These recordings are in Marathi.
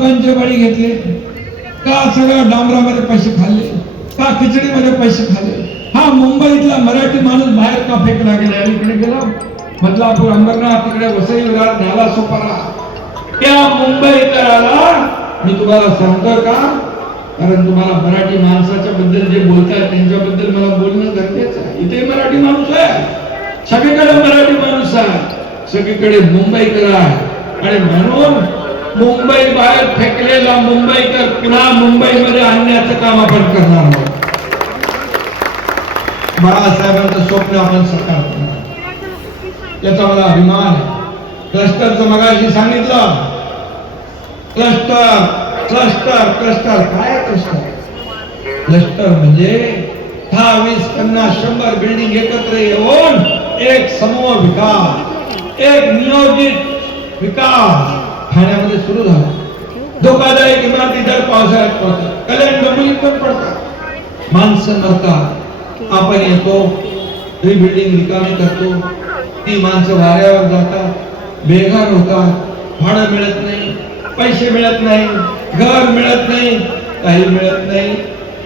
लोकांचे बळी घेतले का? सगळ्या डांबरामध्ये पैसे खाल्ले का? खिचडीमध्ये पैसे खाल्ले? हा मुंबईतला मराठी माणूस बाहेर का फेकला गेला? इकडे गेला बदलापूर, अंबरनाथ, तिकडे वसई, विरार, नाला, सोपारा. त्या मुंबईकराला मी तुम्हाला सांगतो का? कारण तुम्हाला मराठी माणसाच्या बद्दल जे बोलताय त्यांच्याबद्दल मला बोलणं गरजेचं आहे. इथे मराठी माणूस आहे, सगळीकडे मराठी माणूस आहे, सगळीकडे मुंबईकर आहे. आणि म्हणून मुंबई बाहेर फेकलेला मुंबईकर पुन्हा मुंबईमध्ये आणण्याचं काम आपण करणार आहोत. बाळासाहेबांचं स्वप्न आपण साकार करणार, याचा मला अभिमान आहे. क्लस्टरचं मगाशी सांगितलं, क्लस्टर क्लस्टर क्लस्टर काय क्लस्टर? क्लस्टर म्हणजे 10, 20, 50, 100 बिल्डिंग एकत्र येऊन एक समूह विकास, एक नियोजित विकास ठाण्यामध्ये सुरू झाला. धोकादायक इमारती दर पावसाळ्यात पडतात, कल्याण डोंबिवलीत पण पडतात, माणसं मरतात. आपण येतो, रिबिल्डिंग रिकामी करतो, ती माणसं वाऱ्यावर जातात, बेघर होतात, भाडं मिळत नाही, पैसे मिळत नाही, घर मिळत नाही, काही मिळत नाही,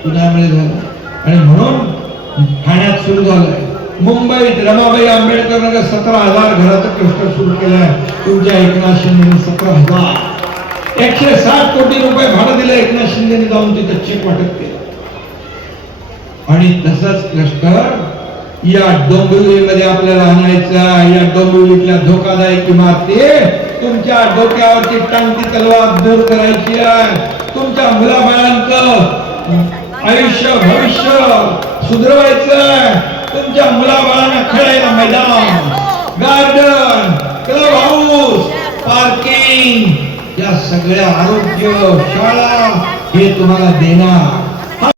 पुण्यामुळे झालं. आणि म्हणून ठाण्यात सुरू झालंय. मुंबईत रमाबाई आंबेडकर नगर 17,000 घराचं क्लस्टर सुरू केलंय. तुमच्या एकनाथ शिंदेने 17,000 160 कोटी रुपये भाडं दिलं. एकनाथ शिंदेने जाऊन तिथं चेक वाटप केलं. आणि तसंच क्लस्टर या डोंबिवलीमध्ये आपल्याला आणायचा. या डोंबिवलीतल्या धोकादायक इमारती तुमच्या डोक्यावरची टांगती तलवार दूर करायची आहे. तुमच्या मुलाबाळांचं आयुष्य भविष्य सुधरवायचं. तुमच्या मुलाबाळांना खेळायला मैदान, गार्डन, क्लब हाऊस, पार्किंग, या सगळ्या आरोग्य, शाळा हे तुम्हाला देणार.